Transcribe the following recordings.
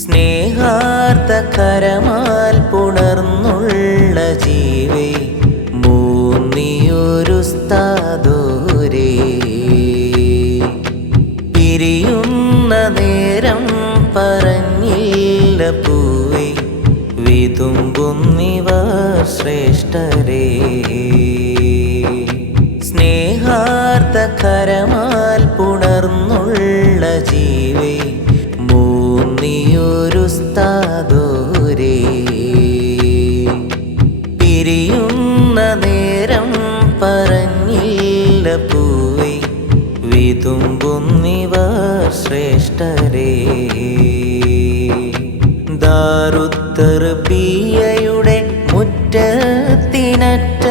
സ്നേഹാർത്ത കരമാൽ പുണർന്നുള്ള ജീവേ മൂന്നിയൊരു സ്ഥാദൂരേ പിരിയുന്ന നേരം പറഞ്ഞില്ല പൂവേ വിതുമ്പുന്നിവ ശ്രേഷ്ഠരേ. സ്നേഹാർത്ഥകരമാൽ പുണർന്നുള്ള ദാറുത്തർ പിയയുടെ മുറ്റത്തിനറ്റം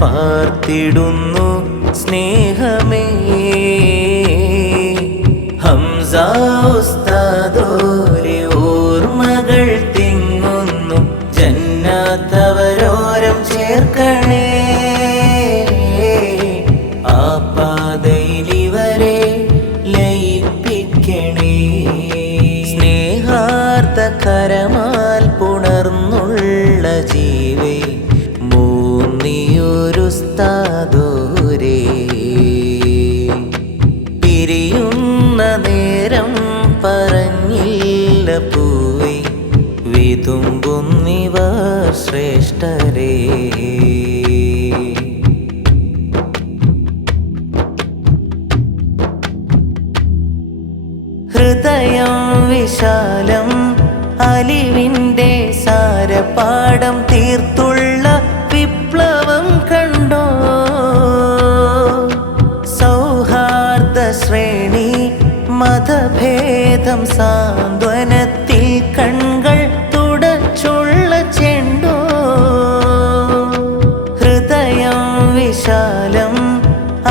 പാർത്തിടുന്നു സ്നേഹമേ. ഹംസ ഉസ്താദോരെ ഓർമ്മകൾ തിങ്ങുന്നു. ജന്നാത്തവരോരം ചേർക്കണേ. ആ പാതയിലിവരെ ലയിപ്പിക്കണേ. സ്നേഹാർത്ത സ്ഥാതോരേ പിരിയുന്ന നേരം പറഞ്ഞില്ല ശ്രേഷ്ഠരേ. ഹൃദയം വിശാലം അലിവിന്റെ സാരപാഠം തീർത്തുള്ള മതഭേദം സാന്ത്വനത്തിൽ കൺകൾ തുടച്ചുള്ള ചെണ്ടോ? ഹൃദയം വിശാലം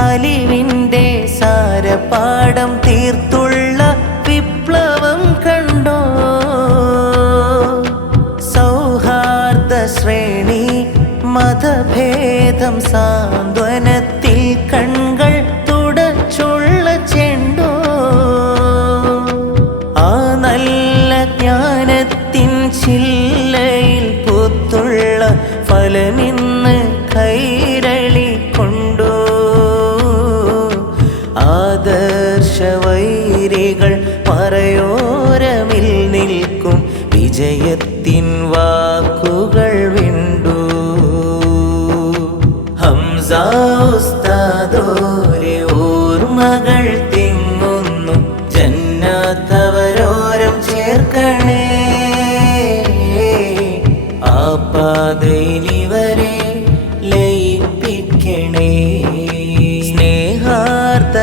അലിവിന്റെ സാരപാഠം തീർത്തുള്ള വിപ്ലവം കണ്ടോ? സൗഹാർദ്ദ ശ്രേണി മതഭേദം സാന്ത്വനത്തിൽ വിജയത്തിൻ വാക്കുകൾ വിണ്ടു. ഹംസാസ്താദോരെ ഓർമ്മകൾ തിങ്ങുന്നു. ജന്നാത്തവരോരം ചേർക്കണേ. ആ പാതയിലിവരെ ലയിപ്പിക്കണേ. സ്നേഹാർത്ത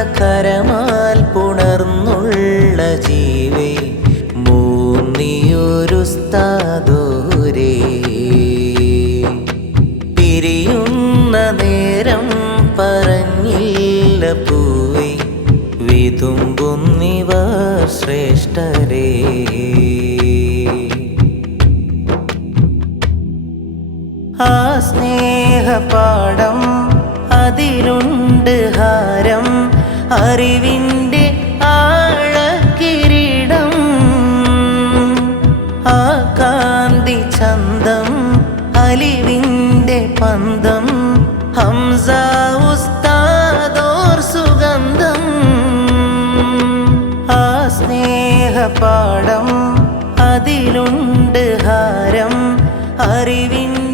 വിതുമ്പുന്നിവർ ശ്രേഷ്ഠരേ. ആ സ്നേഹപാഠം അതിലുണ്ട് ഹാരം. അറിവിന്റെ ആഴക്കിരീടം. ആ കാന്തി ചന്തം അലിവിന്റെ പന്തം. ഹംസ ഉസ്താദോർ സ്നേഹപാഠം അതിലുണ്ട് ഹാരം. അറിവി